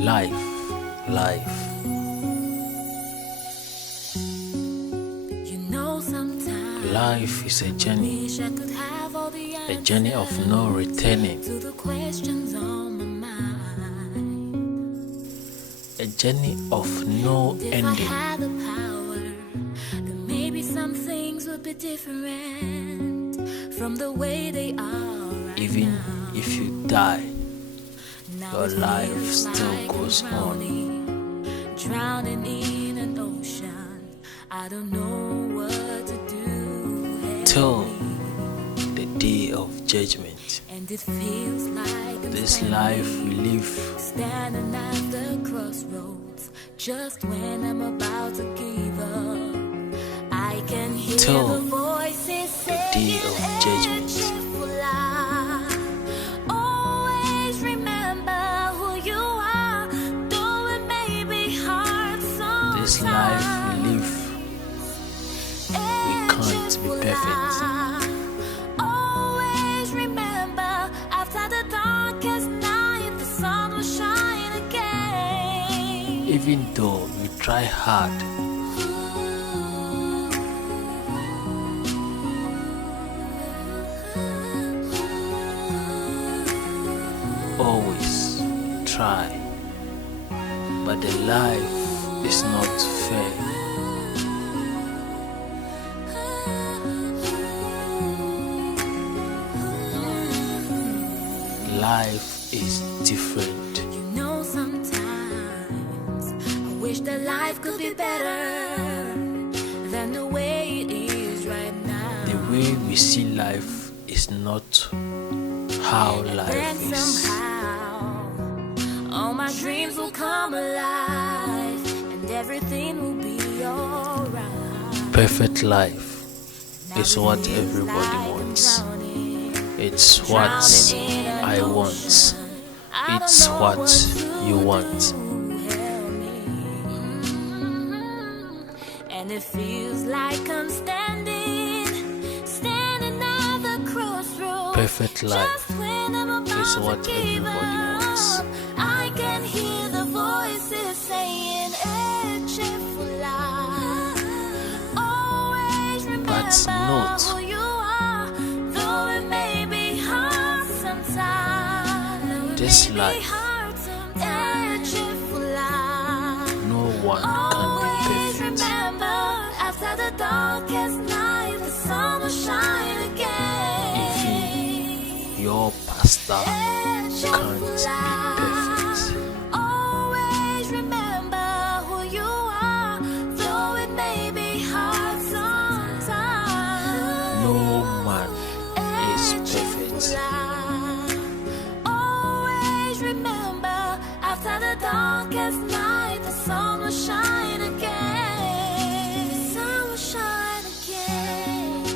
Life, life. Life is a journey of no returning, a journey of no ending. Maybe some things would be different from the way they are. Even if you die, your life still goes on. Drowning in an ocean, I don't know what to do. Till the day of judgment, And it feels like this life we live, standing at the crossroads, just when I'm about to give up. I can hear till the voices the day of judgment. Always remember who you are, though it may be hard sometimes. This life we live, we can't be perfect. Always remember, after the darkest night, the sun will shine again. Even though you try hard, always try, but the life is not fair. Life is different. You know, sometimes I wish that life could be better than the way it is right now. The way we see life is not how Then life is. somehow all my dreams will come alive and everything will be alright. Perfect life is what everybody wants. It's what I want. It's what you want. And it feels like I'm standing at the crossroads. Perfect life Just when I'm about is to what give everybody wants. up, I can hear the voices saying, always remember But note, who you are, though it may be hard sometimes. this life, no one can be perfect. Remember, after the darkest night, the sun will shine again. Even your pastor can't be perfect. Always remember who you are, though it may be hard sometimes. No man is perfect. Always remember, after the darkest night, the sun will shine again. The sun will shine again.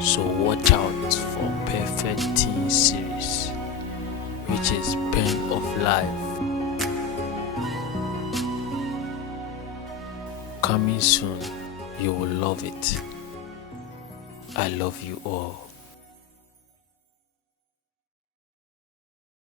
So watch out for Perfect Teen series, which is Pen of Life. Coming soon, you will love it. I love you all.